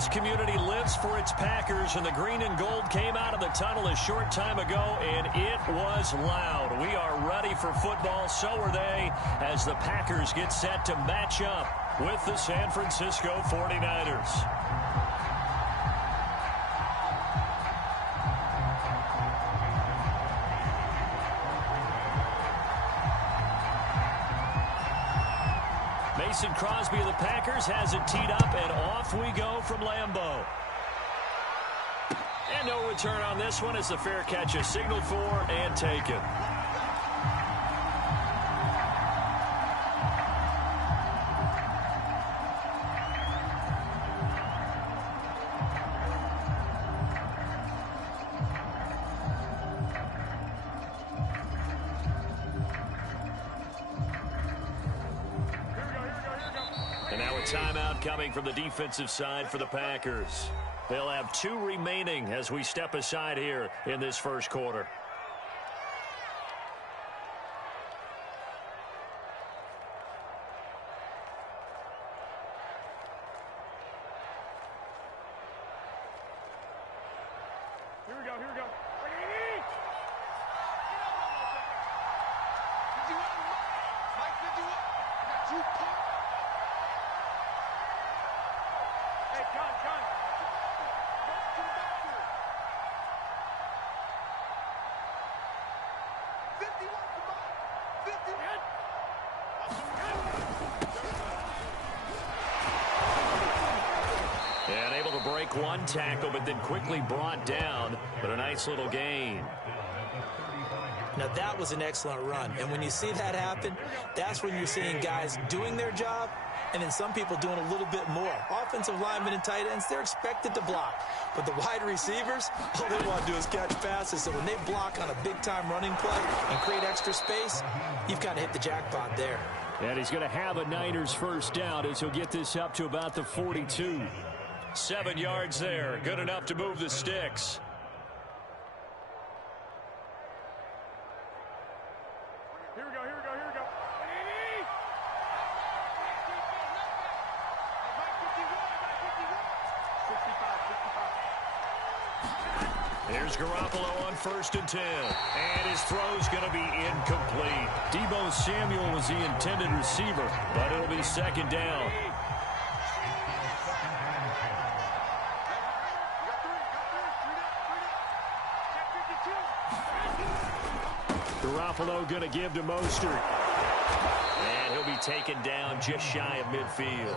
this community lives for its Packers, and the green and gold came out of the tunnel a short time ago, and it was loud. We are ready for football. So are they, as the Packers get set to match up with the San Francisco 49ers. Mason Crosby of the Packers has it teed up, and off we go from Lambeau. And no return on this one as the fair catch is signaled for and taken. Timeout coming from the defensive side for the Packers. They'll have 2 remaining as we step aside here in this first quarter. Here we go, here we go. And able to break one tackle, but then quickly brought down. But a nice little gain. Now, that was an excellent run. And when you see that happen, that's when you're seeing guys doing their job and then some people doing a little bit more. Offensive linemen and tight ends, they're expected to block. But the wide receivers, all they want to do is catch passes. So when they block on a big-time running play and create extra space, you've kind of hit the jackpot there. And he's going to have a Niners first down as he'll get this up to about the 42. 7 yards there. Good enough to move the sticks. Here we go, here we go, here we go. Here's Garoppolo on 1st and 10. And his throw's going to be incomplete. Deebo Samuel was the intended receiver, but it'll be 2nd down. Garoppolo going to give to Mostert. And he'll be taken down just shy of midfield.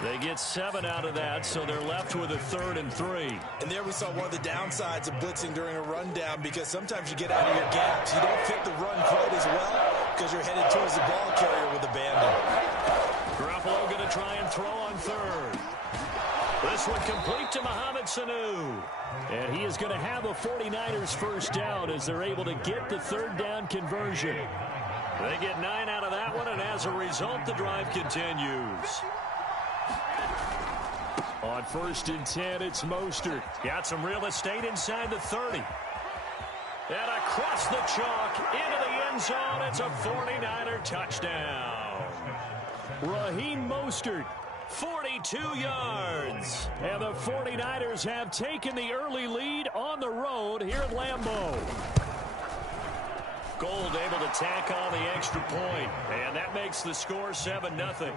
They get 7 out of that, so they're left with a 3rd and 3. And there we saw one of the downsides of blitzing during a rundown, because sometimes you get out of your gaps. You don't fit the run quite as well because you're headed towards the ball carrier with abandon. Garoppolo going to try and throw on 3rd. This one complete to Mohamed Sanu. And he is going to have a 49ers first down as they're able to get the 3rd down conversion. They get 9 out of that one, and as a result, the drive continues. On 1st and 10, it's Mostert. Got some real estate inside the 30. And across the chalk, into the end zone, it's a 49er touchdown. Raheem Mostert, 42 yards. And the 49ers have taken the early lead on the road here at Lambeau. Gold able to tack on the extra point, and that makes the score 7-0.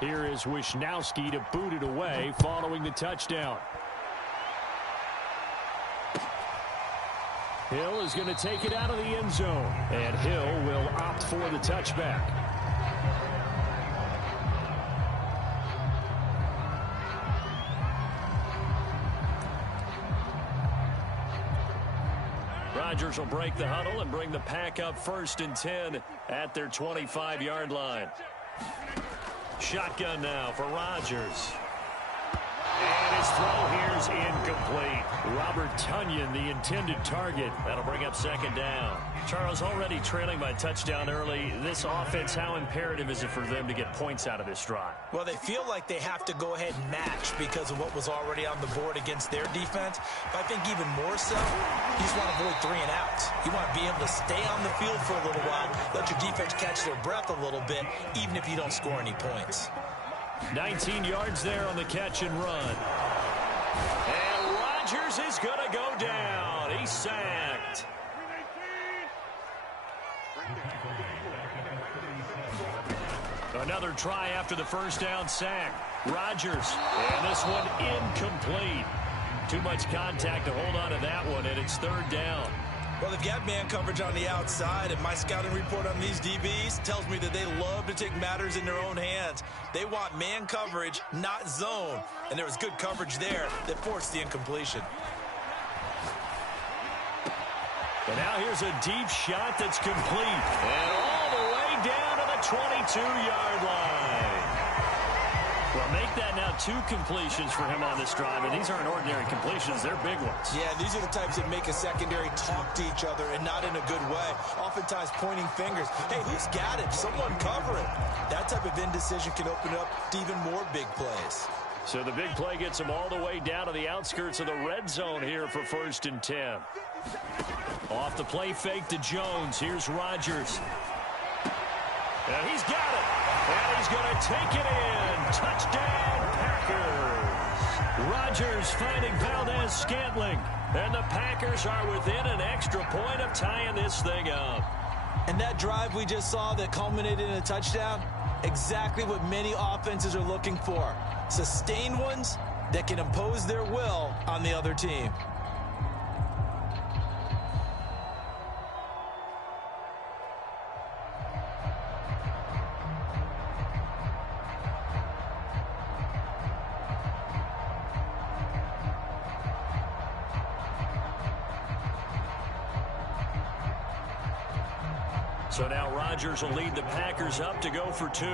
Here is Wisnowski to boot it away following the touchdown. Hill is going to take it out of the end zone, and Hill will opt for the touchback. Rodgers will break the huddle and bring the pack up 1st and 10 at their 25-yard line. Shotgun now for Rodgers. And his throw here is incomplete. Robert Tonyan, the intended target. That'll bring up second down. Charles, already trailing by touchdown early. This offense, how imperative is it for them to get points out of this drive? Well, they feel like they have to go ahead and match because of what was already on the board against their defense. But I think even more so, you just want to avoid 3 and outs. You want to be able to stay on the field for a little while, let your defense catch their breath a little bit, even if you don't score any points. 19 yards there on the catch and run. And Rodgers is going to go down. He's sacked. Another try after the first down sack. Rodgers, and this one incomplete. Too much contact to hold on to that one, and it's third down. Well, they've got man coverage on the outside, and my scouting report on these DBs tells me that they love to take matters in their own hands. They want man coverage, not zone, and there was good coverage there that forced the incompletion. And now here's a deep shot that's complete, and all the way down to the 22-yard line. Well, make that now 2 completions for him on this drive, and these aren't ordinary completions. They're big ones. Yeah, these are the types that make a secondary talk to each other, and not in a good way. Oftentimes pointing fingers. Hey, who's got it? Someone cover it. That type of indecision can open up to even more big plays. So the big play gets him all the way down to the outskirts of the red zone here for 1st and 10. Off the play fake to Jones. Here's Rodgers. And he's got it. And he's going to take it in. Touchdown, Packers. Rodgers finding Valdez-Scantling. And the Packers are within an extra point of tying this thing up. And that drive we just saw that culminated in a touchdown, exactly what many offenses are looking for. Sustained ones that can impose their will on the other team. So now Rodgers will lead the Packers up to go for 2.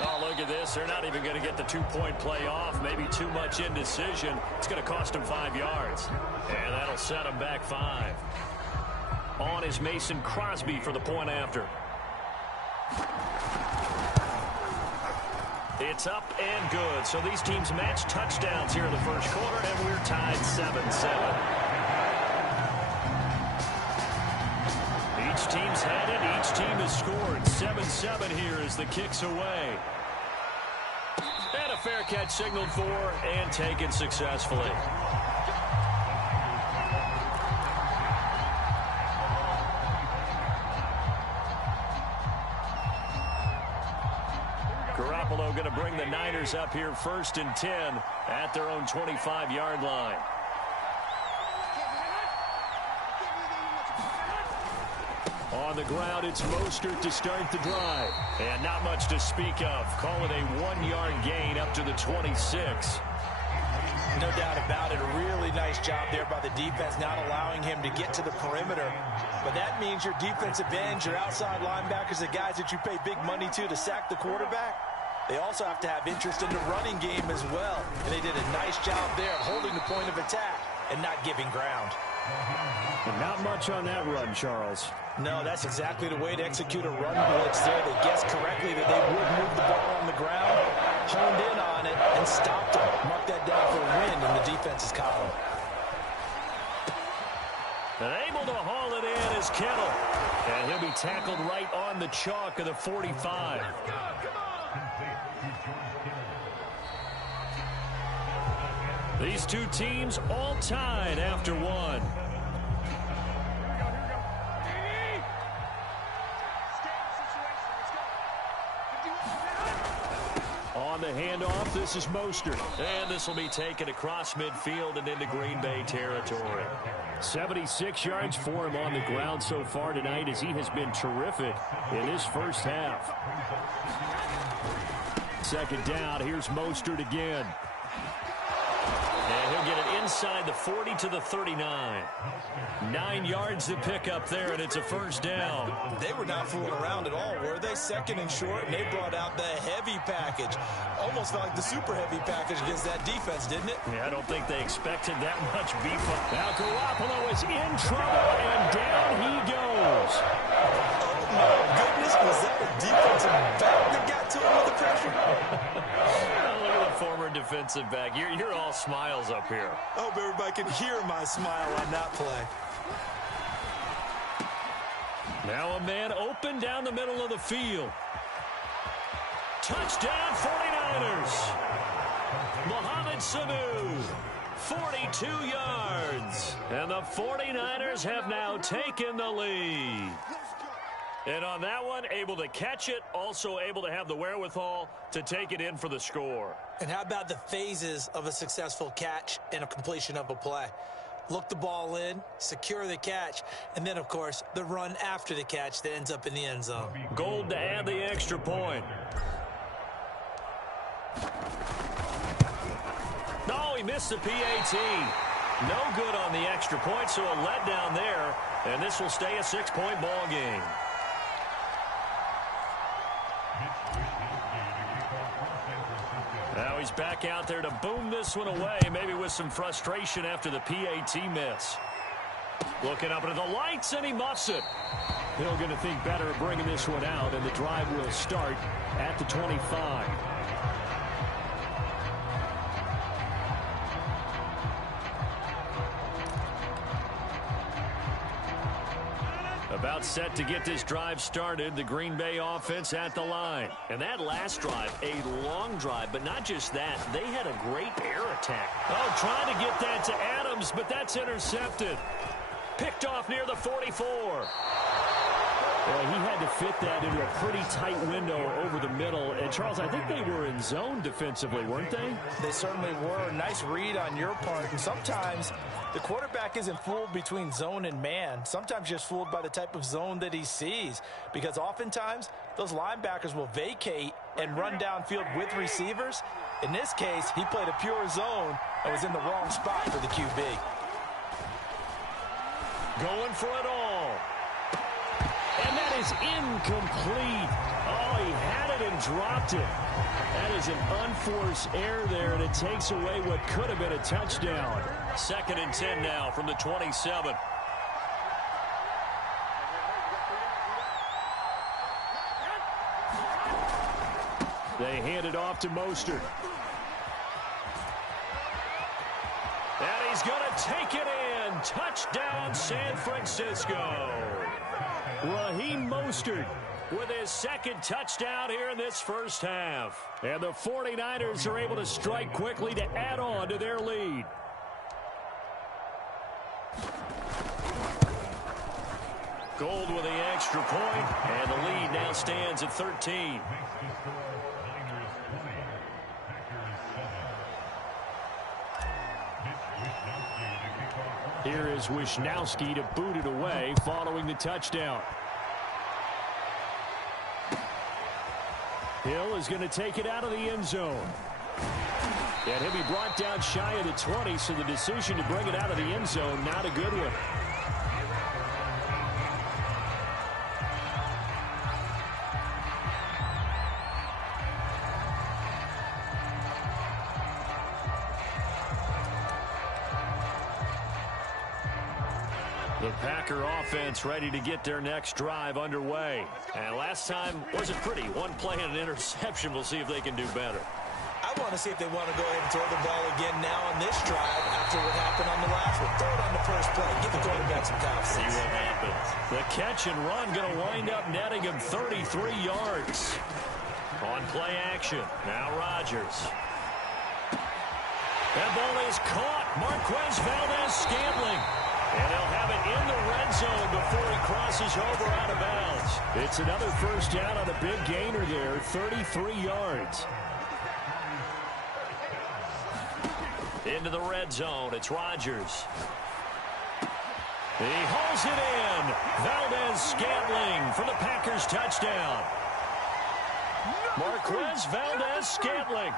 Oh, look at this. They're not even going to get the 2-point play off. Maybe too much indecision. It's going to cost him 5 yards. And that'll set him back 5. On is Mason Crosby for the point after. It's up and good. So these teams match touchdowns here in the first quarter, and we're tied 7-7. Each team's had it. Each team has scored. 7-7 here as the kick's away. And a fair catch signaled for and taken successfully. Garoppolo going to bring the Niners up here 1st and 10 at their own 25-yard line. On the ground, it's Mostert to start the drive. And not much to speak of. Call it a 1-yard gain up to the 26. No doubt about it. A really nice job there by the defense, not allowing him to get to the perimeter. But that means your defensive ends, your outside linebackers, the guys that you pay big money to sack the quarterback, they also have to have interest in the running game as well. And they did a nice job there holding the point of attack and not giving ground. And not much on that run, Charles. No, that's exactly the way to execute a run blitz there. They guessed correctly that they would move the ball on the ground, honed in on it, and stopped it. Mark that down for a win in the defense's column. And able to haul it in is Kittle. And he'll be tackled right on the chalk of the 45. These two teams all tied after one. On the handoff, this is Mostert. And this will be taken across midfield and into Green Bay territory. 76 yards for him on the ground so far tonight as he has been terrific in his first half. Second down, here's Mostert again. And he'll get it inside the 40 to the 39. 9 yards to pick up there, and it's a first down. They were not fooling around at all, were they? Second and short, and they brought out the heavy package. Almost felt like the super heavy package against that defense, didn't it? Yeah, I don't think they expected that much beef up. Now Garoppolo is in trouble, and down he goes. Oh, my goodness. Was that a defensive back that got to him with the pressure? Look at the former defensive back. You're all smiles up here. I hope everybody can hear my smile on that play. Now a man open down the middle of the field. Touchdown 49ers. Mohamed Sanu, 42 yards. And the 49ers have now taken the lead. And on that one, able to catch it, also able to have the wherewithal to take it in for the score. And how about the phases of a successful catch and a completion of a play? Look the ball in, secure the catch, and then, of course, the run after the catch that ends up in the end zone. Gold to add the extra point. No, he missed the PAT. No good on the extra point, so a letdown there, and this will stay a 6-point ball game. Now he's back out there to boom this one away, maybe with some frustration after the PAT miss. Looking up into the lights, and he muffs it. Hill going to think better of bringing this one out, and the drive will start at the 25. About set to get this drive started, the Green Bay offense at the line. And that last drive, a long drive, but not just that. They had a great air attack. Oh, trying to get that to Adams, but that's intercepted. Picked off near the 44. Well, he had to fit that into a pretty tight window over the middle. And, Charles, I think they were in zone defensively, weren't they? They certainly were. Nice read on your part. And sometimes the quarterback isn't fooled between zone and man. Sometimes just fooled by the type of zone that he sees. Because oftentimes, those linebackers will vacate and run downfield with receivers. In this case, he played a pure zone and was in the wrong spot for the QB. Going for it all. And that is incomplete. Oh, he had it and dropped it. That is an unforced error there, and it takes away what could have been a touchdown. 2nd and 10 now from the 27. They hand it off to Mostert. And he's going to take it in. Touchdown, San Francisco. Raheem Mostert with his 2nd touchdown here in this first half. And the 49ers are able to strike quickly to add on to their lead. Gold with the extra point, and the lead now stands at 13. Here is Wisnowski to boot it away following the touchdown. Hill is going to take it out of the end zone. And he'll be brought down shy of the 20, so the decision to bring it out of the end zone, not a good one. The Packer offense ready to get their next drive underway. And last time wasn't pretty. One play and an interception. We'll see if they can do better. I want to see if they want to go ahead and throw the ball again now on this drive after what happened on the last one. Throw it on the first play. Give the quarterback some confidence. See what happens. The catch and run going to wind up netting him 33 yards. On play action. Now Rodgers. That ball is caught. Marquez Valdez-Scantling. And they'll have it in the red zone before he crosses over out of bounds. It's another first down on a big gainer there, 33 yards. Into the red zone, it's Rodgers. He hauls it in. Valdez-Scantling for the Packers touchdown. Marquez Valdez-Scantling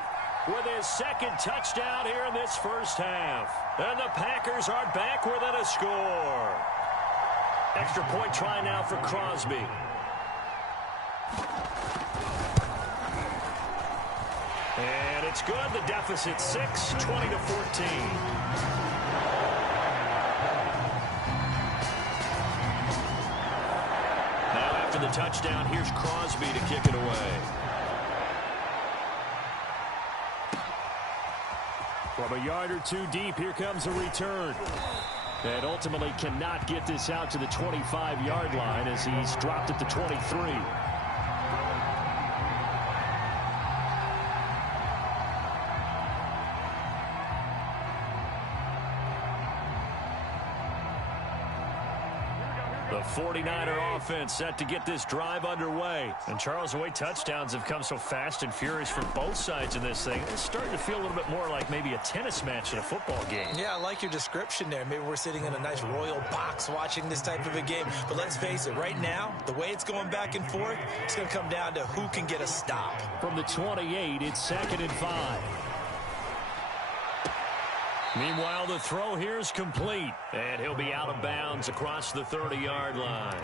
with his second touchdown here in this first half. And the Packers are back within a score. Extra point try now for Crosby. And it's good. The deficit 6, 20-14. After the touchdown, here's Crosby to kick it away. From a yard or two deep, here comes a return. And ultimately cannot get this out to the 25-yard line as he's dropped at the 23. The 49er offense set to get this drive underway. And Charles, the way touchdowns have come so fast and furious from both sides in this thing, it's starting to feel a little bit more like maybe a tennis match in a football game. Yeah, I like your description there. Maybe we're sitting in a nice royal box watching this type of a game. But let's face it, right now, the way it's going back and forth, it's going to come down to who can get a stop. From the 28, it's 2nd and 5. Meanwhile, the throw here is complete, and he'll be out of bounds across the 30-yard line.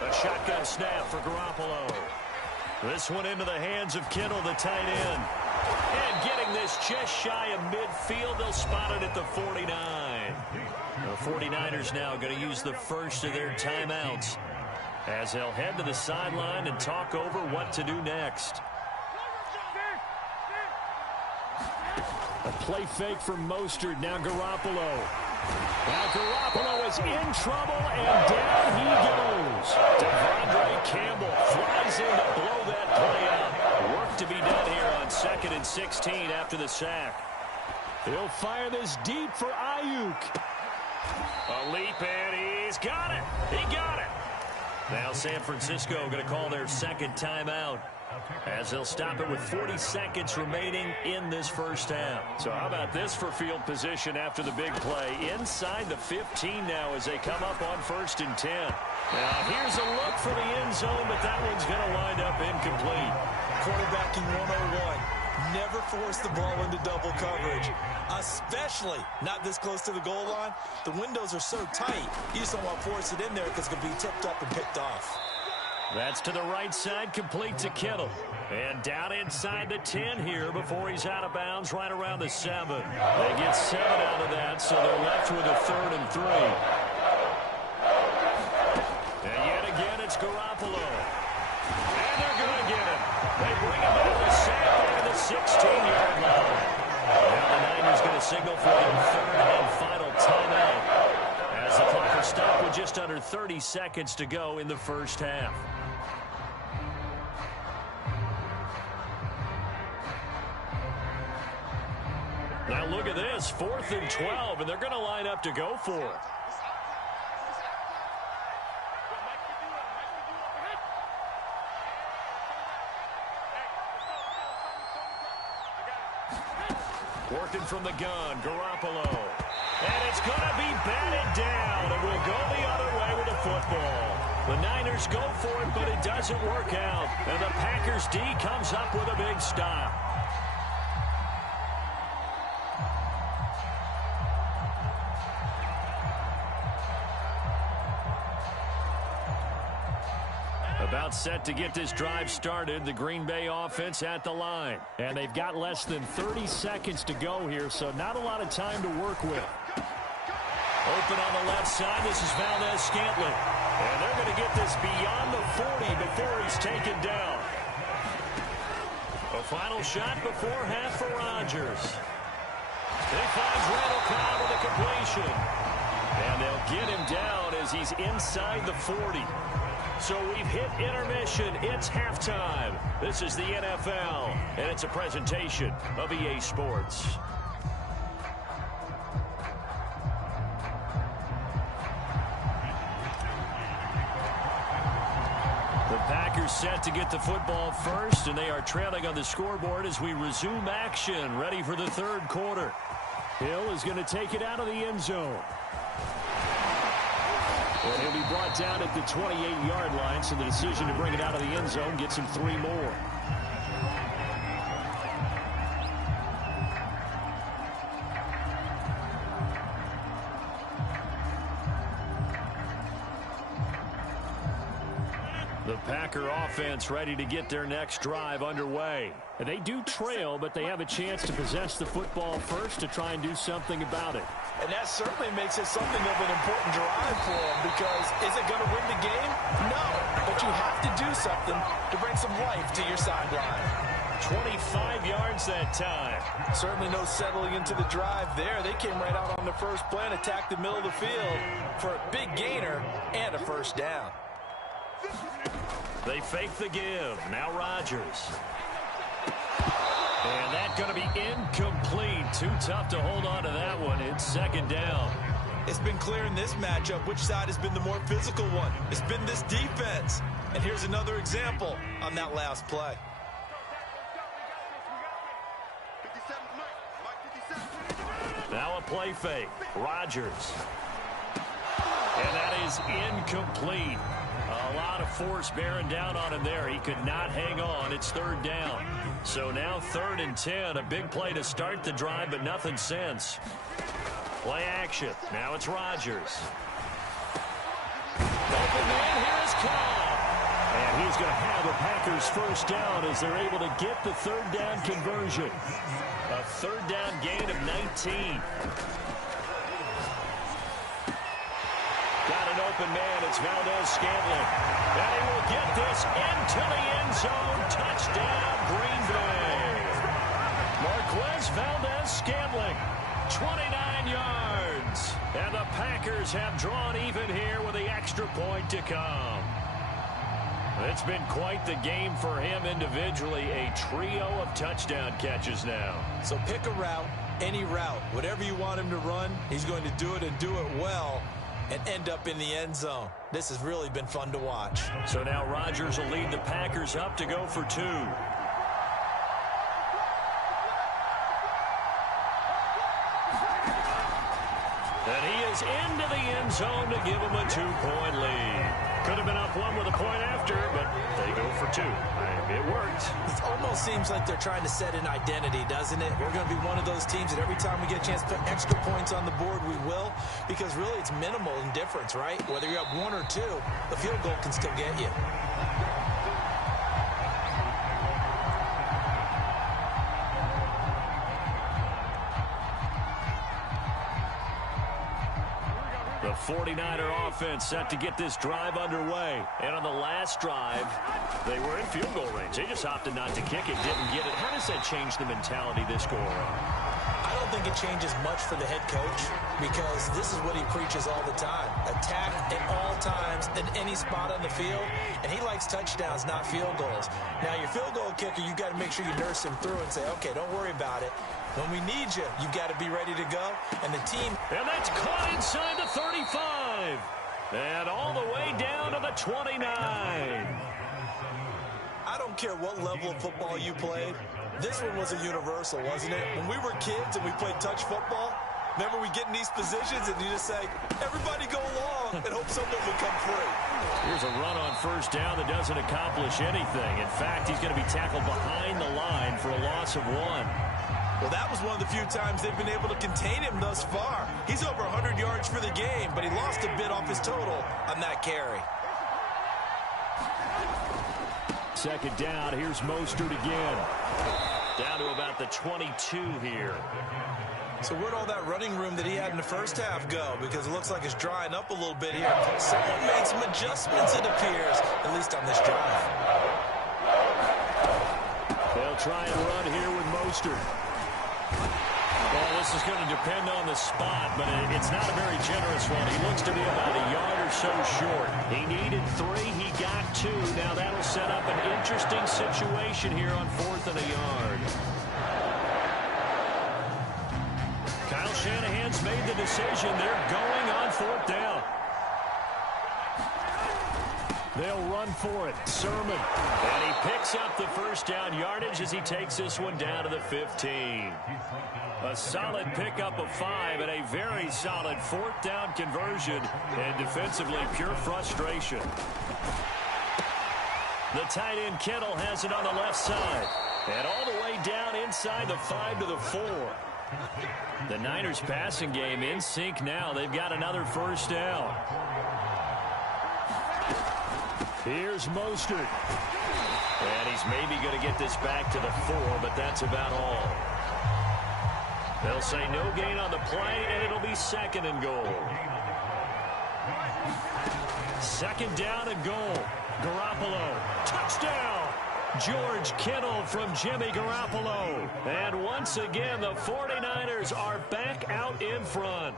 A shotgun snap for Garoppolo. This one into the hands of Kittle, the tight end. And getting this just shy of midfield, they'll spot it at the 49. The 49ers now going to use the first of their timeouts as they'll head to the sideline and talk over what to do next. A play fake from Mostert, now Garoppolo. Now Garoppolo is in trouble, and down he goes. Devondre Campbell flies in to blow that play up. Work to be done here on 2nd and 16 after the sack. He'll fire this deep for Ayuk. A leap, and he's got it. He got it. Now San Francisco going to call their second timeout as they'll stop it with 40 seconds remaining in this first half. So how about this for field position after the big play? Inside the 15 now as they come up on 1st and 10. Now here's a look for the end zone, but that one's going to wind up incomplete. Quarterbacking 101. Never force the ball into double coverage, especially not this close to the goal line. The windows are so tight, you just don't want to force it in there because it can be tipped up and picked off. That's to the right side, complete to Kittle. And down inside the 10 here before he's out of bounds right around the 7. They get 7 out of that, so they're left with a 3rd and 3. And yet again, it's Garoppolo. And they're going to get him. They bring him out of the sack at the 16-yard line. Now the Niners going to signal for their 3rd and final timeout as the clock will stop with just under 30 seconds to go in the first half. Now look at this, 4th and 12, and they're going to line up to go for it. Working from the gun, Garoppolo. And it's going to be batted down, and we'll go the other way with the football. The Niners go for it, but it doesn't work out. And the Packers D comes up with a big stop. About set to get this drive started. The Green Bay offense at the line. And they've got less than 30 seconds to go here, so not a lot of time to work with. Open on the left side. This is Valdez-Scantling. And they're going to get this beyond the 40 before he's taken down. A final shot before half for Rodgers. He finds Randall Cobb with a completion. And they'll get him down as he's inside the 40. So we've hit intermission. It's halftime. This is the NFL, and it's a presentation of EA Sports. The Packers Packers set to get the football first, and they are trailing on the scoreboard as we resume action, ready for the third quarter. Hill is going to take it out of the end zone. And he'll be brought down at the 28-yard line, so the decision to bring it out of the end zone gets him 3 more. The Packer offense ready to get their next drive underway. And they do trail, but they have a chance to possess the football first to try and do something about it. And that certainly makes it something of an important drive for them, because is it going to win the game? No, but you have to do something to bring some life to your sideline. 25 yards that time. Certainly no settling into the drive there. They came right out on the first play and attacked the middle of the field for a big gainer and a first down. They fake the give. Now Rodgers. And that's going to be incomplete. Too tough to hold on to that one. It's second down. It's been clear in this matchup which side has been the more physical one. It's been this defense. And here's another example on that last play. Now a play fake. Rodgers. And that is incomplete. A lot of force bearing down on him there. He could not hang on. It's third down. So now 3rd and 10. A big play to start the drive, but nothing since. Play action. Now it's Rodgers. Open man, here is Cobb. And he's going to have a Packers first down as they're able to get the third down conversion. A third down gain of 19. Got an open man. It's Valdez-Scantling. And he will get this into the end zone. Touchdown, Green Bay. Marquez Valdez-Scantling, 29 yards. And the Packers have drawn even here with the extra point to come. It's been quite the game for him individually. A trio of touchdown catches now. So pick a route, any route. Whatever you want him to run, he's going to do it and do it well, and end up in the end zone. This has really been fun to watch. So now Rodgers will lead the Packers up to go for 2. And he is into the end zone to give him a 2-point lead. Could have been up 1 with a point after, but they go for 2. It worked. It almost seems like they're trying to set an identity, doesn't it? We're going to be one of those teams that every time we get a chance to put extra points on the board, we will. Because really it's minimal in difference, right? Whether you're up 1 or 2, the field goal can still get you. The 49er offense set to get this drive underway. And on the last drive, they were in field goal range. They just opted not to kick it, didn't get it. How does that change the mentality this go around? I don't think it changes much for the head coach, because this is what he preaches all the time. Attack at all times in any spot on the field, and he likes touchdowns, not field goals. Now, your field goal kicker, you got to make sure you nurse him through and say, okay, don't worry about it. When we need you, you've got to be ready to go. And the team... And that's caught inside the 35. And all the way down to the 29. I don't care what level of football you played. This one was a universal, wasn't it? When we were kids and we played touch football, remember we get in these positions and you just say, everybody go along and hope someone will come free. Here's a run on first down that doesn't accomplish anything. In fact, he's going to be tackled behind the line for a loss of 1. Well, that was one of the few times they've been able to contain him thus far. He's over 100 yards for the game, but he lost a bit off his total on that carry. Second down, here's Mostert again. Down to about the 22 here. So where'd all that running room that he had in the first half go? Because it looks like it's drying up a little bit here. Someone made some adjustments, it appears, at least on this drive. They'll try and run here with Mostert. Well, this is going to depend on the spot, but it's not a very generous one. He looks to be about a yard or so short. He needed 3. He got 2. Now that'll set up an interesting situation here on 4th and a yard. Kyle Shanahan's made the decision. They're going on 4th down. They'll run for it. Sermon. And he picks up the first down yardage as he takes this one down to the 15. A solid pickup of 5 and a very solid fourth down conversion. And defensively, pure frustration. The tight end Kittle has it on the left side. And all the way down inside the 5 to the 4. The Niners passing game in sync now. They've got another first down. Here's Mostert. And he's maybe going to get this back to the 4, but that's about all. They'll say no gain on the play, and it'll be second and goal. Second down and goal. Garoppolo. Touchdown! George Kittle from Jimmy Garoppolo. And once again, the 49ers are back out in front.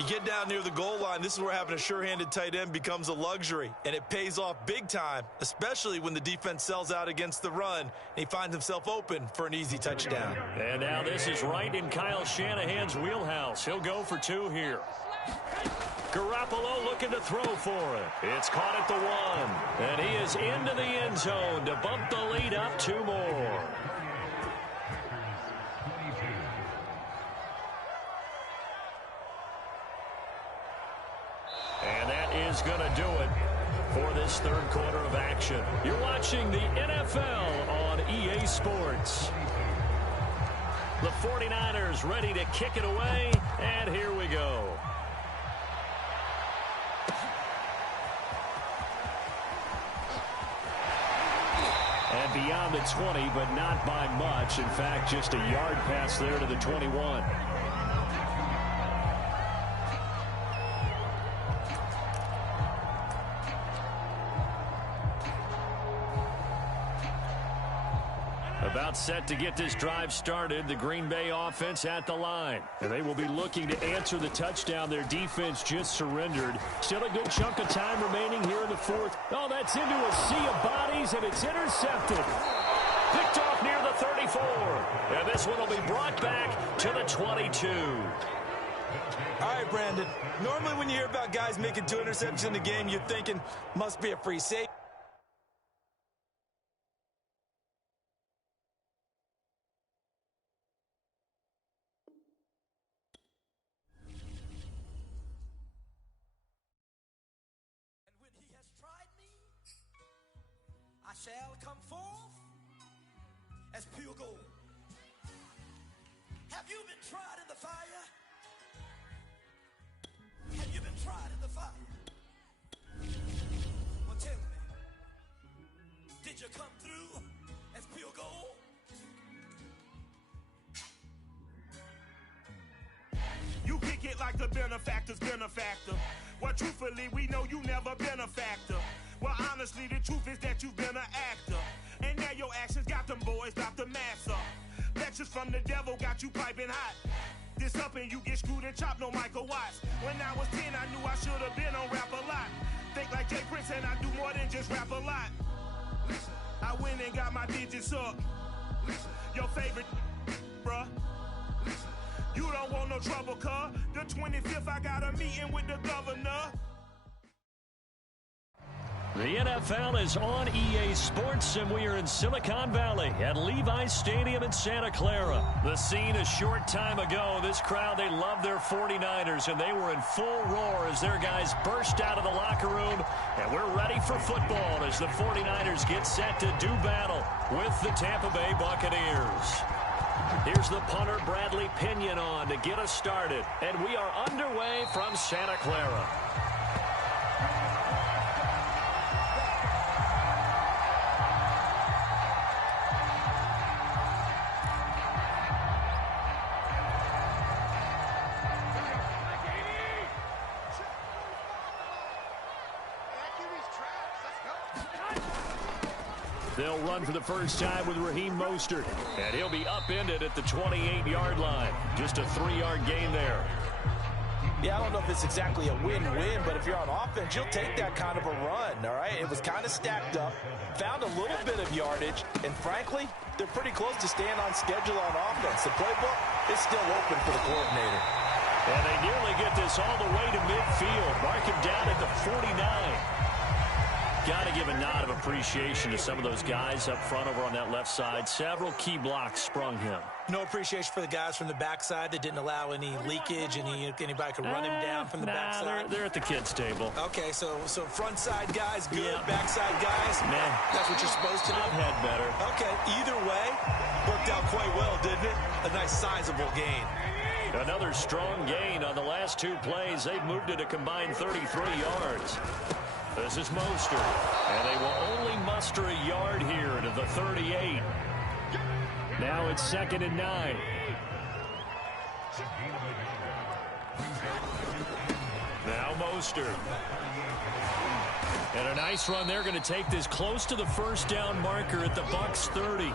You get down near the goal line, this is where having a sure-handed tight end becomes a luxury, and it pays off big time, especially when the defense sells out against the run, and he finds himself open for an easy touchdown. And now this is right in Kyle Shanahan's wheelhouse. He'll go for 2 here. Garoppolo looking to throw for it. It's caught at the 1, and he is into the end zone to bump the lead up 2 more. And that is going to do it for this third quarter of action. You're watching the NFL on EA Sports. The 49ers ready to kick it away, and here we go. And beyond the 20, but not by much. In fact, just a yard pass there to the 21. About set to get this drive started. The Green Bay offense at the line. And they will be looking to answer the touchdown their defense just surrendered. Still a good chunk of time remaining here in the fourth. Oh, that's into a sea of bodies, and it's intercepted. Picked off near the 34. And this one will be brought back to the 22. All right, Brandon. Normally when you hear about guys making 2 interceptions in the game, you're thinking, must be a free safety. Shall come forth as pure gold. Have you been tried in the fire? Have you been tried in the fire? Well, tell me, did you come through as pure gold? You kick it like the benefactor's benefactor. Well, truthfully, we know you never been a factor. Well, honestly, the truth is that you've been an actor. And now your actions got them boys about to mass up. Lectures from the devil got you piping hot. This up and you get screwed and chopped, no Michael Watts. When I was 10, I knew I should have been on rap a lot. Think like Jay Prince and I do more than just rap a lot. I went and got my digits up. Your favorite, bruh. You don't want no trouble, cuz. The 25th, I got a meeting with the governor. The NFL is on EA Sports, and we are in Silicon Valley at Levi's Stadium in Santa Clara. The scene a short time ago, this crowd, they love their 49ers, and they were in full roar as their guys burst out of the locker room, and we're ready for football as the 49ers get set to do battle with the Tampa Bay Buccaneers. Here's the punter, Bradley Pinion, on to get us started, and we are underway from Santa Clara. They'll run for the first time with Raheem Mostert, and he'll be upended at the 28-yard line. Just a 3-yard gain there. Yeah, I don't know if it's exactly a win-win, but if you're on offense, you'll take that kind of a run, all right? It was kind of stacked up, found a little bit of yardage, and frankly, they're pretty close to staying on schedule on offense. The playbook is still open for the coordinator. And they nearly get this all the way to midfield. Mark him down at the 49. Got to give a nod of appreciation to some of those guys up front over on that left side. Several key blocks sprung him. No appreciation for the guys from the backside that didn't allow any leakage, anybody could run him down from the backside. They're at the kids' table. Okay, so front side guys good, backside guys, man, that's what you're supposed to do. I've had better. Okay, either way, worked out quite well, didn't it? A nice sizable gain. Another strong gain on the last two plays. They've moved it a combined 33 yards. This is Mostert, and they will only muster a yard here to the 38. Now it's 2nd and 9. Now Mostert. And a nice run. They're going to take this close to the first down marker at the Bucs 30.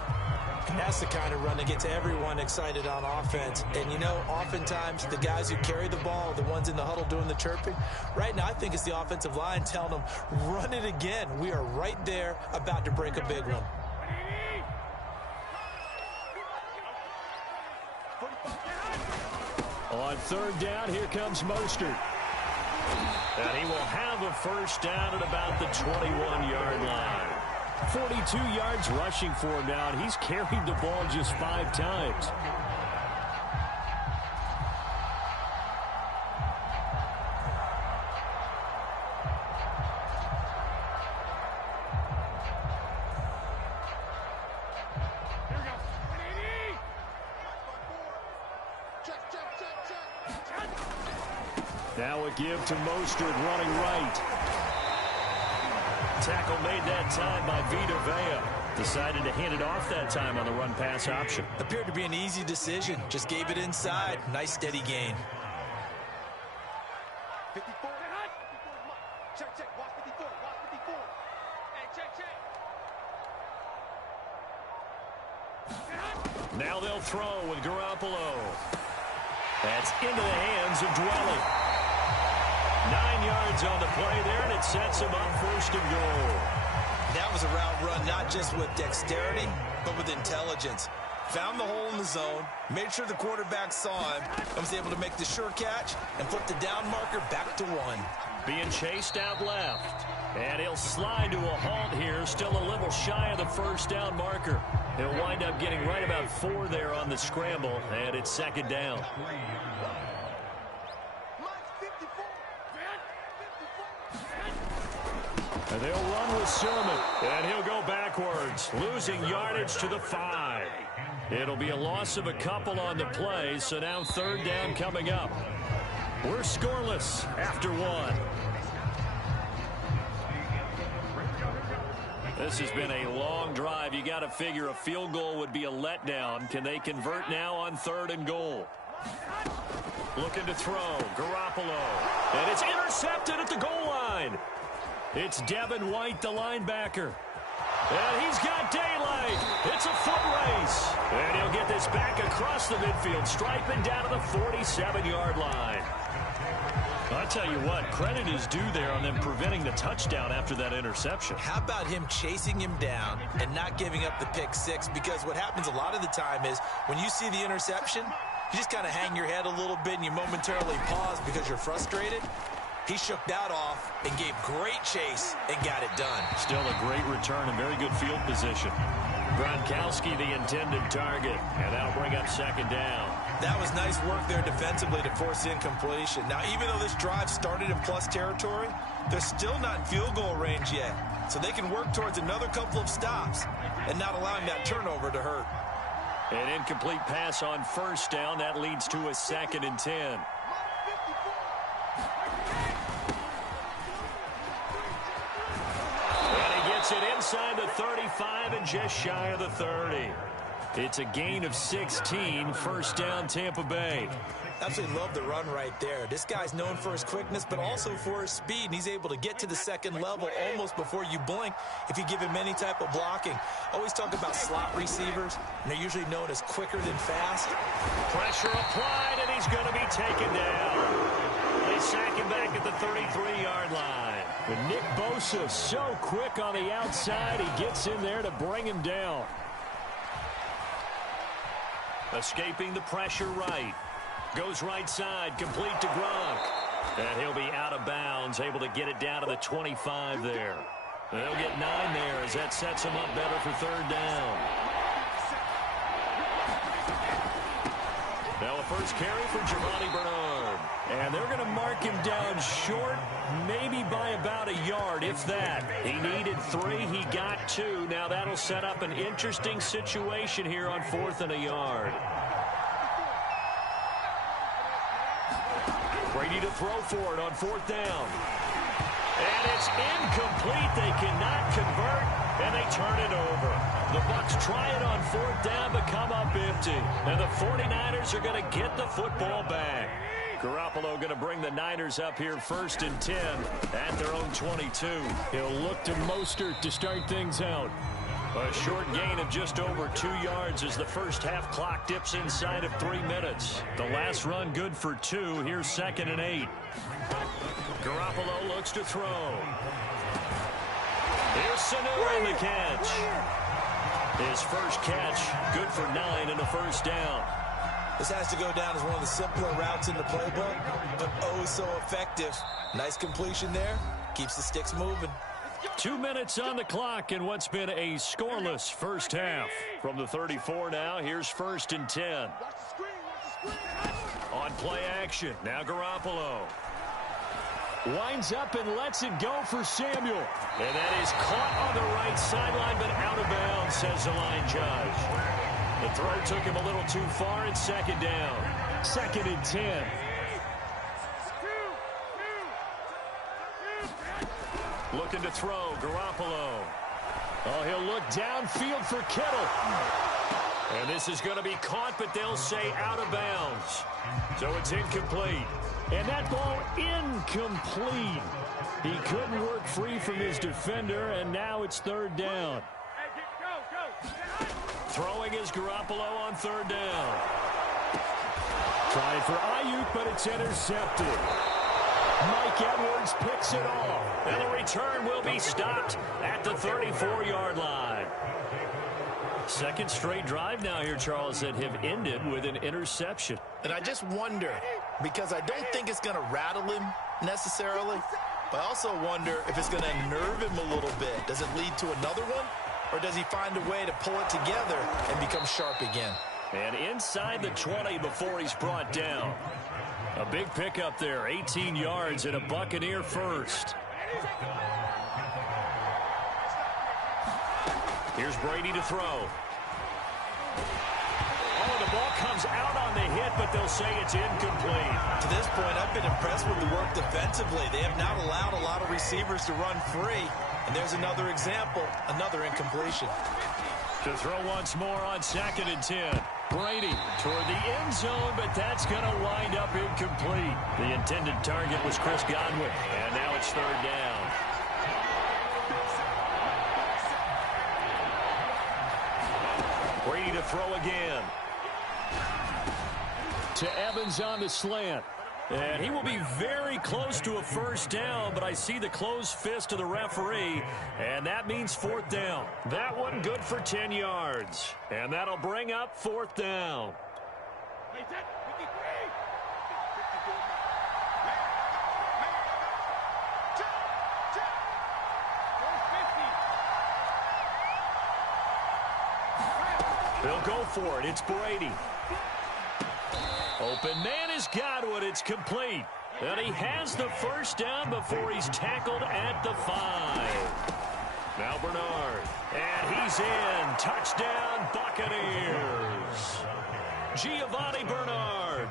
And that's the kind of run that gets everyone excited on offense. And, you know, oftentimes the guys who carry the ball, the ones in the huddle doing the chirping, right now I think it's the offensive line telling them, run it again. We are right there about to break a big one. On 3rd down, here comes Mostert. And he will have a first down at about the 21-yard line. 42 yards rushing for him now, and he's carried the ball just 5 times. Now a give to Mostert running right. Tackle made that time by Vita Vea. Decided to hand it off that time on the run-pass option. Appeared to be an easy decision. Just gave it inside. Nice steady gain. 54. Check. Watch 54. Watch 54. Hey, check. Now they'll throw with Garoppolo. That's into the hands of Dwelly. 9 yards on the play there, and it sets him up 1st and goal. That was a route run not just with dexterity, but with intelligence. Found the hole in the zone, made sure the quarterback saw him, and was able to make the sure catch and flip the down marker back to 1. Being chased out left. And he'll slide to a halt here, still a little shy of the first down marker. He'll wind up getting right about 4 there on the scramble, and it's 2nd down. And they'll run with Sermon, and he'll go backwards, losing yardage to the 5. It'll be a loss of a couple on the play, so now 3rd down coming up. We're scoreless after 1. This has been a long drive. You got to figure a field goal would be a letdown. Can they convert now on 3rd and goal? Looking to throw. Garoppolo. And it's intercepted at the goal line. It's Devin White, the linebacker. And he's got daylight. It's a foot race. And he'll get this back across the midfield stripe and down to the 47-yard line. I'll tell you what, credit is due there on them preventing the touchdown after that interception. How about him chasing him down and not giving up the pick 6? Because what happens a lot of the time is when you see the interception, you just kind of hang your head a little bit and you momentarily pause because you're frustrated. He shook that off and gave great chase and got it done. Still a great return and very good field position. Gronkowski the intended target, and that'll bring up 2nd down. That was nice work there defensively to force incompletion. Now, even though this drive started in plus territory, they're still not in field goal range yet. So they can work towards another couple of stops and not allowing that turnover to hurt. An incomplete pass on 1st down. That leads to a 2nd and 10. It inside the 35 and just shy of the 30. It's a gain of 16, 1st down Tampa Bay. Absolutely love the run right there. This guy's known for his quickness, but also for his speed, and he's able to get to the 2nd level almost before you blink if you give him any type of blocking. Always talk about slot receivers, and they're usually known as quicker than fast. Pressure applied, and he's going to be taken down. They sack him back at the 33-yard line. But Nick Bosa so quick on the outside, he gets in there to bring him down. Escaping the pressure right. Goes right side, complete to Gronk. And he'll be out of bounds, able to get it down to the 25 there. They'll get 9 there as that sets them up better for third down. Now a first carry for Giovanni Bernard. And they're going to mark him down short, maybe by about a yard, if that. He needed 3. He got 2. Now that'll set up an interesting situation here on 4th and a yard. Brady to throw for it on 4th down. And it's incomplete. They cannot convert, and they turn it over. The Bucs try it on 4th down, but come up empty. And the 49ers are going to get the football back. Garoppolo going to bring the Niners up here 1st and 10 at their own 22. He'll look to Mostert to start things out. A short gain of just over 2 yards as the first half clock dips inside of 3 minutes. The last run good for 2. Here's 2nd and 8. Garoppolo looks to throw. Here's Sanu on the catch. His first catch, good for 9 and a first down. This has to go down as one of the simpler routes in the playbook, but oh so effective. Nice completion there. Keeps the sticks moving. 2 minutes on the clock in what's been a scoreless first half. From the 34 now, here's 1st and 10. On play action, now Garoppolo. Winds up and lets it go for Samuel. And that is caught on the right sideline, but out of bounds, says the line judge. The throw took him a little too far. It's 2nd down. 2nd and 10. Looking to throw, Garoppolo. Oh, he'll look downfield for Kittle. And this is going to be caught, but they'll say out of bounds. So it's incomplete. And that ball incomplete. He couldn't work free from his defender, and now it's 3rd down. Throwing is Garoppolo on 3rd down. Trying for Ayuk, but it's intercepted. Mike Edwards picks it off. And the return will be stopped at the 34-yard line. Second straight drive now here, Charles, that have ended with an interception. And I just wonder, because I don't think it's going to rattle him necessarily, but I also wonder if it's going to unnerve him a little bit. Does it lead to another one, or does he find a way to pull it together and become sharp again? And inside the 20 before he's brought down. A big pickup there, 18 yards and a Buccaneer first. Here's Brady to throw. Oh, the ball comes out on the hit, but they'll say it's incomplete. To this point, I've been impressed with the work defensively. They have not allowed a lot of receivers to run free. And there's another example, another incompletion. To throw once more on 2nd and 10. Brady toward the end zone, but that's going to wind up incomplete. The intended target was Chris Godwin, and now it's 3rd down. Brady to throw again. To Evans on the slant. And he will be very close to a first down, but I see the closed fist of the referee, and that means 4th down. That one good for 10 yards, and that'll bring up 4th down. They'll go for it. It's Brady. Open man is Godwin. It's complete. And he has the first down before he's tackled at the 5. Now Bernard. And he's in. Touchdown, Buccaneers. Giovanni Bernard.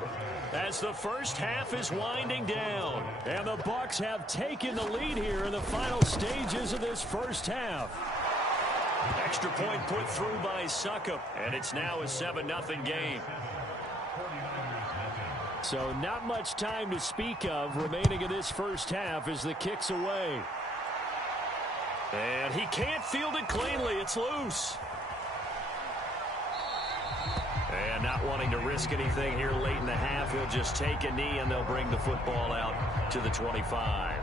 As the first half is winding down. And the Bucs have taken the lead here in the final stages of this first half. Extra point put through by Succop. And it's now a 7-0 game. So not much time to speak of remaining in this first half as the kick's away. And he can't field it cleanly. It's loose. And not wanting to risk anything here late in the half, he'll just take a knee and they'll bring the football out to the 25.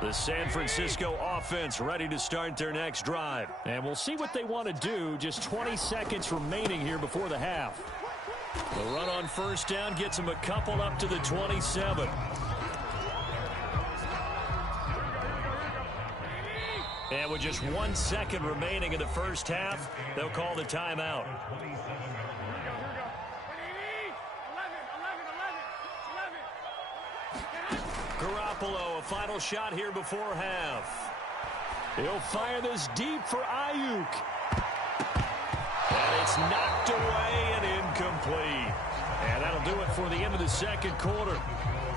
The San Francisco offense ready to start their next drive. And we'll see what they want to do. Just 20 seconds remaining here before the half. The run on first down gets him a couple up to the 27. And with just 1 second remaining in the first half, they'll call the timeout. Garoppolo, a final shot here before half. He'll fire this deep for Ayuk. And it's knocked away and incomplete. And that'll do it for the end of the second quarter.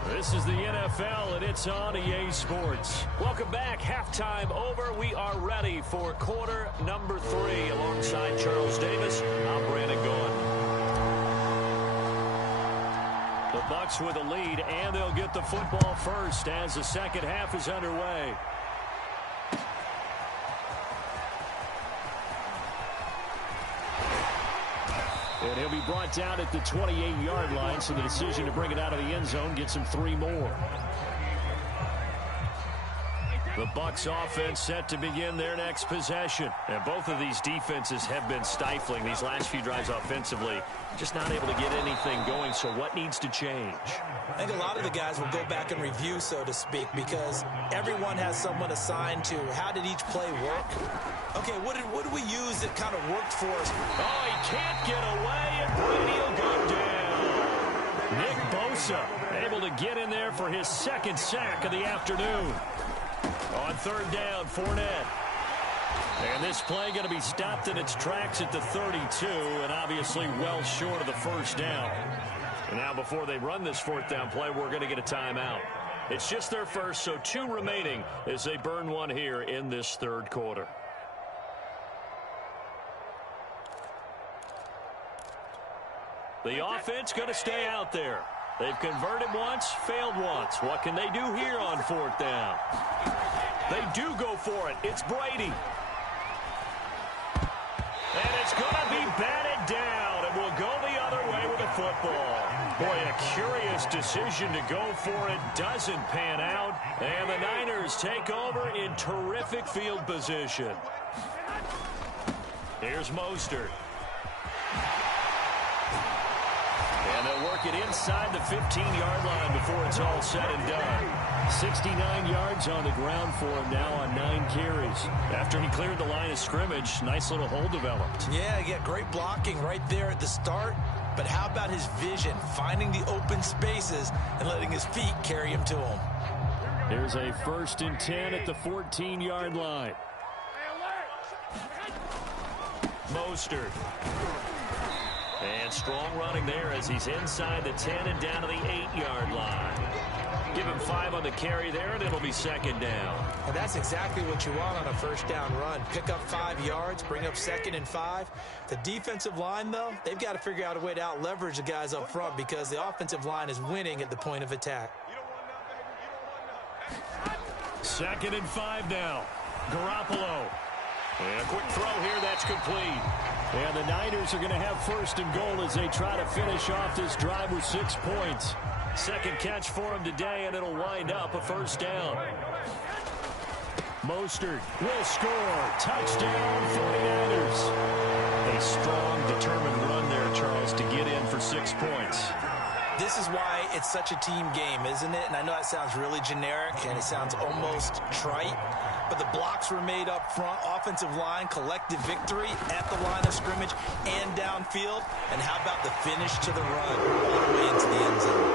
This is the NFL, and it's on EA Sports. Welcome back. Halftime over. We are ready for quarter number 3. Alongside Charles Davis, I'm Brandon Gaughan. The Bucs with a lead, and they'll get the football first as the second half is underway. And he'll be brought down at the 28-yard line, so the decision to bring it out of the end zone gets him 3 more. The Bucs offense set to begin their next possession. And both of these defenses have been stifling these last few drives offensively. Just not able to get anything going, so what needs to change? I think a lot of the guys will go back and review, so to speak, because everyone has someone assigned to how did each play work. Okay, what did we use that kind of worked for us? Oh, he can't get away, and Brady will go down. Nick Bosa able to get in there for his second sack of the afternoon. On third down, Fournette. And this play going to be stopped in its tracks at the 32, and obviously well short of the first down. And now before they run this fourth down play, we're going to get a timeout. It's just their first, so 2 remaining as they burn one here in this third quarter. The offense going to stay out there. They've converted once, failed once. What can they do here on fourth down? They do go for it. It's Brady. And it's going to be batted down, and we'll go the other way with the football. Boy, a curious decision to go for it. Doesn't pan out, and the Niners take over in terrific field position. Here's Mostert. And they'll work it inside the 15-yard line before it's all said and done. 69 yards on the ground for him now on 9 carries. After he cleared the line of scrimmage, nice little hole developed. Yeah, he got great blocking right there at the start. But how about his vision, finding the open spaces and letting his feet carry him to him? Here's a 1st and 10 at the 14-yard line. Mostert. And strong running there as he's inside the 10 and down to the 8-yard line. Give him 5 on the carry there, and it'll be second down. And that's exactly what you want on a first down run. Pick up 5 yards, bring up 2nd and 5. The defensive line, though, they've got to figure out a way to out-leverage the guys up front because the offensive line is winning at the point of attack. 2nd and 5 now. Garoppolo. And a quick throw here, that's complete. And the Niners are going to have 1st and goal as they try to finish off this drive with 6 points. Second catch for him today, and it'll wind up a 1st down. Mostert will score. Touchdown, 49ers. A strong, determined run there, Charles, to get in for 6 points. This is why it's such a team game, isn't it? And I know that sounds really generic, and it sounds almost trite. But the blocks were made up front. Offensive line, collective victory at the line of scrimmage and downfield. And how about the finish to the run all the way into the end zone?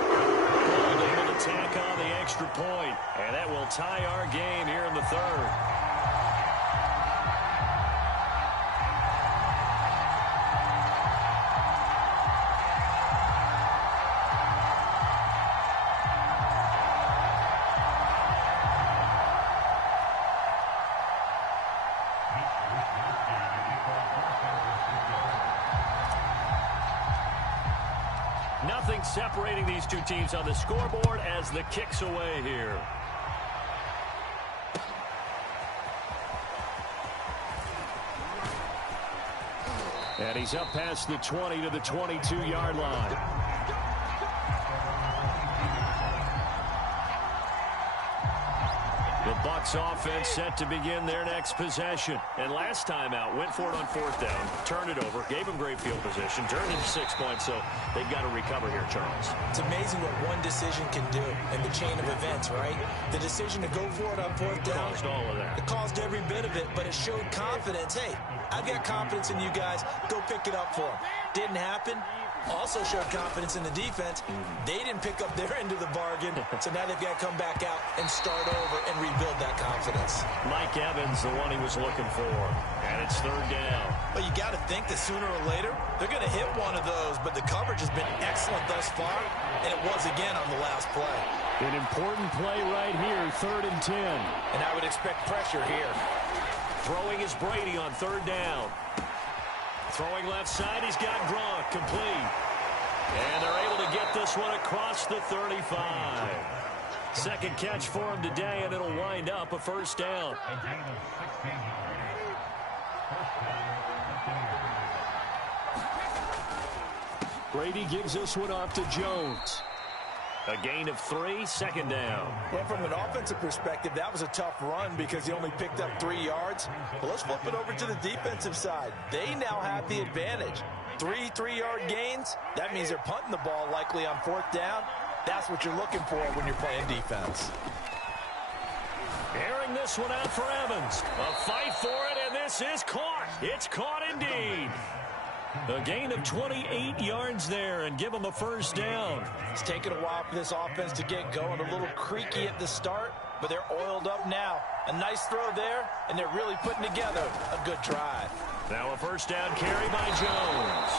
Able to tack on the extra point, and that will tie our game here in the third. Nothing separating these two teams on the scoreboard as the kick's away here. And he's up past the 20 to the 22-yard line. The Bucs Bucs offense set to begin their next possession. And last time out, went for it on fourth down, turned it over, gave them great field position, turned into 6 points, so they've got to recover here, Charles. It's amazing what one decision can do in the chain of events, right? The decision to go for it on fourth down. Caused all of that. It caused every bit of it, but it showed confidence. Hey, I've got confidence in you guys. Go pick it up for them. Didn't happen. Also showed confidence in the defense. They didn't pick up their end of the bargain, so now they've got to come back out and start over and rebuild that confidence. Mike Evans, the one he was looking for, and it's third down. Well, you got to think that sooner or later they're going to hit one of those, but the coverage has been excellent thus far, and it was again on the last play. An important play right here, 3rd and 10. And I would expect pressure here. Throwing is Brady on third down. Throwing left side, he's got Gronk, complete. And they're able to get this one across the 35. Second catch for him today, and it'll wind up a first down. Brady gives this one off to Jones. A gain of 3, second down. Well, from an offensive perspective, that was a tough run because he only picked up 3 yards. Well, let's flip it over to the defensive side. They now have the advantage. 3 3-yard gains. That means they're punting the ball likely on fourth down. That's what you're looking for when you're playing defense. Airing this one out for Evans. A fight for it, and this is caught. It's caught indeed. A gain of 28 yards there and give them a first down. It's taken a while for this offense to get going. A little creaky at the start, but they're oiled up now. A nice throw there, and they're really putting together a good drive. Now a first down carry by Jones.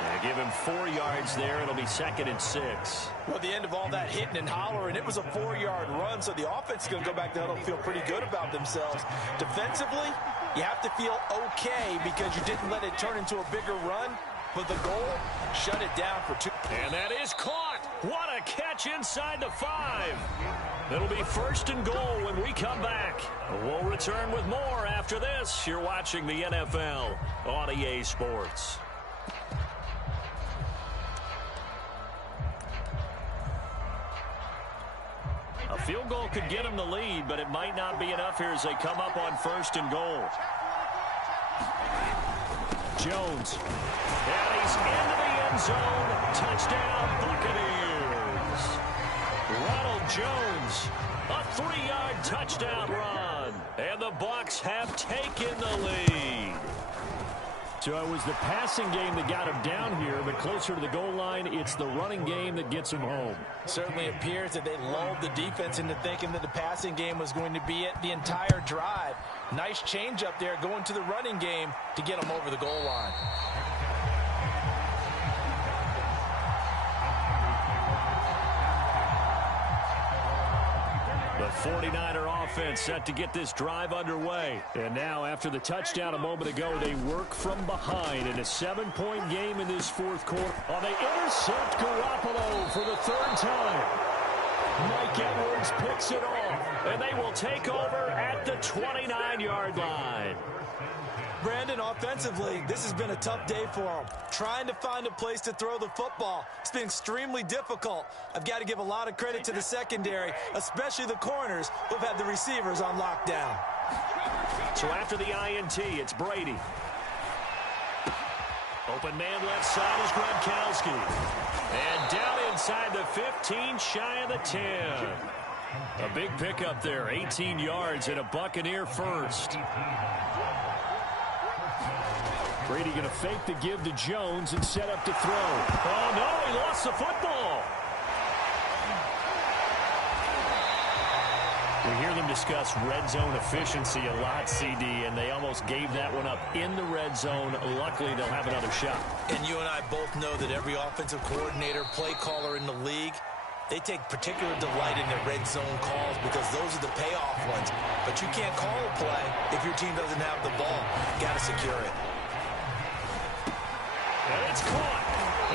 They give him 4 yards there. It'll be 2nd and 6. Well, the end of all that hitting and hollering, it was a 4-yard run, so the offense is going to go back to huddle and feel pretty good about themselves. Defensively, you have to feel okay because you didn't let it turn into a bigger run, but the goal, shut it down for 2. And that is caught. What a catch inside the 5. It'll be 1st and goal when we come back. We'll return with more after this. You're watching the NFL on EA Sports. A field goal could get them the lead, but it might not be enough here as they come up on 1st and goal. Jones. And he's into the end zone. Touchdown, Buccaneers. Ronald Jones, a 3-yard touchdown run. And the Bucs have taken the lead. So it was the passing game that got him down here, but closer to the goal line, it's the running game that gets him home. Certainly appears that they lulled the defense into thinking that the passing game was going to be it the entire drive. Nice change up there going to the running game to get them over the goal line. The 49er offense set to get this drive underway. And now, after the touchdown a moment ago, they work from behind in a 7-point game in this 4th quarter. Oh, they intercept Garoppolo for the 3rd time. Mike Edwards picks it off, and they will take over at the 29-yard line. Brandon, offensively, this has been a tough day for them. Trying to find a place to throw the football. It's been extremely difficult. I've got to give a lot of credit to the secondary, especially the corners who've had the receivers on lockdown. So after the INT, it's Brady. Open man left side is Gronkowski. And down inside the 15, shy of the 10. A big pickup there, 18 yards and a Buccaneer first. Brady going to fake the give to Jones and set up to throw. Oh, no, he lost the football. We hear them discuss red zone efficiency a lot, CD, and they almost gave that one up in the red zone. Luckily, they'll have another shot. And you and I both know that every offensive coordinator, play caller in the league, they take particular delight in their red zone calls because those are the payoff ones. But you can't call a play if your team doesn't have the ball. Got to secure it. And it's caught.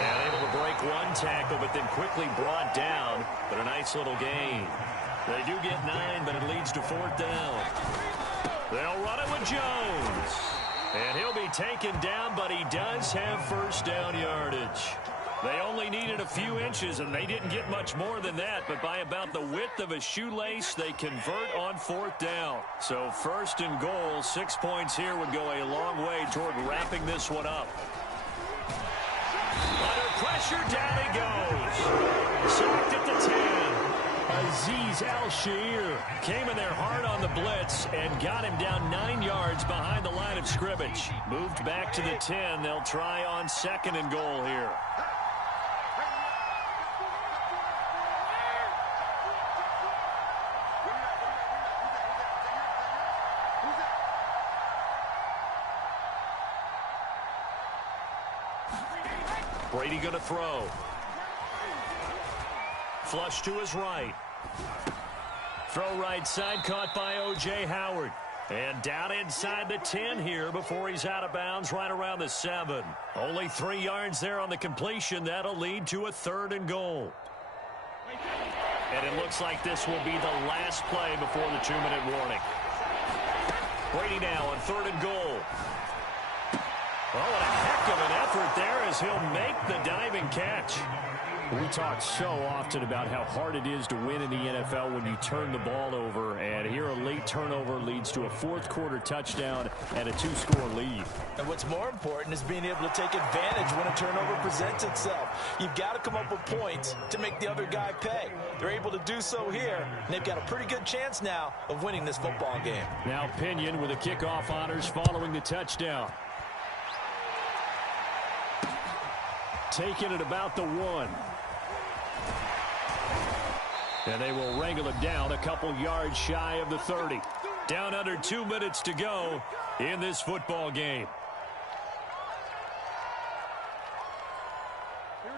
And able to break one tackle, but then quickly brought down. But a nice little gain. They do get 9, but it leads to 4th down. They'll run it with Jones. And he'll be taken down, but he does have first down yardage. They only needed a few inches, and they didn't get much more than that. But by about the width of a shoelace, they convert on 4th down. So 1st and goal, 6 points here would go a long way toward wrapping this one up. Under pressure, down he goes. Sacked at the 10. Azeez Al-Shaair came in there hard on the blitz and got him down 9 yards behind the line of scrimmage. Moved back to the 10. They'll try on 2nd and goal here. Brady going to throw. Flush to his right. Throw right side, caught by O.J. Howard. And down inside the 10 here before he's out of bounds right around the 7. Only 3 yards there on the completion. That'll lead to a 3rd and goal. And it looks like this will be the last play before the 2-minute warning. Brady now on 3rd and goal. Oh, what a heck of an effort there as he'll make the diving catch. We talk so often about how hard it is to win in the NFL when you turn the ball over, and here a late turnover leads to a 4th quarter touchdown and a 2-score lead. And what's more important is being able to take advantage when a turnover presents itself. You've got to come up with points to make the other guy pay. They're able to do so here, and they've got a pretty good chance now of winning this football game. Now Pinion with the kickoff honors following the touchdown. Taking it about the 1. And they will wrangle it down a couple yards shy of the 30. Down under 2 minutes to go in this football game.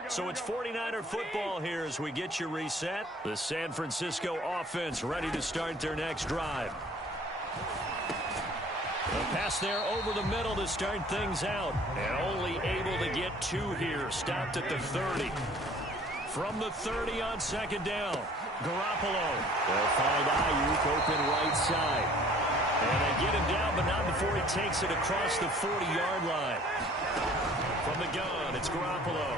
So it's 49er football here as we get you reset. The San Francisco offense ready to start their next drive. The pass there over the middle to start things out. And only able to get 2 here. Stopped at the 30. From the 30 on 2nd down. Garoppolo. They'll find Ayuk open right side. And they get him down, but not before he takes it across the 40-yard line. From the gun, it's Garoppolo.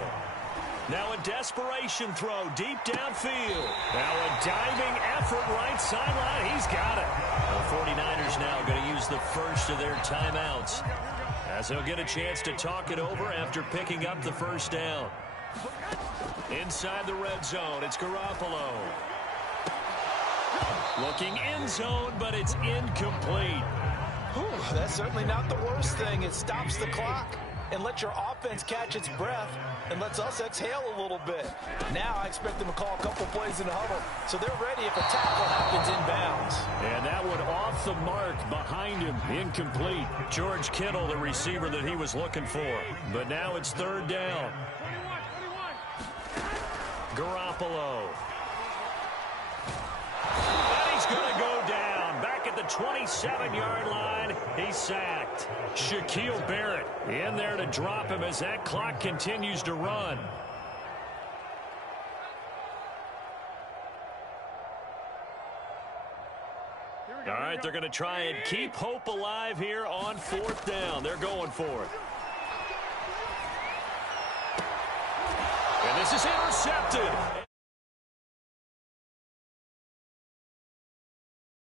Now a desperation throw deep downfield. Now a diving effort right sideline. He's got it. The 49ers now going to use the first of their timeouts as they'll get a chance to talk it over after picking up the 1st down. Inside the red zone, it's Garoppolo. Looking end zone, but it's incomplete. Whew, that's certainly not the worst thing. It stops the clock and lets your offense catch its breath and lets us exhale a little bit. Now I expect them to call a couple plays in the huddle, so they're ready if a tackle happens inbounds. And that one off the mark behind him, incomplete. George Kittle, the receiver that he was looking for. But now it's 3rd down. Garoppolo. And he's going to go down. Back at the 27-yard line, he's sacked. Shaquille Barrett in there to drop him as that clock continues to run. All right, they're going to try and keep hope alive here on 4th down. They're going for it. And this is intercepted.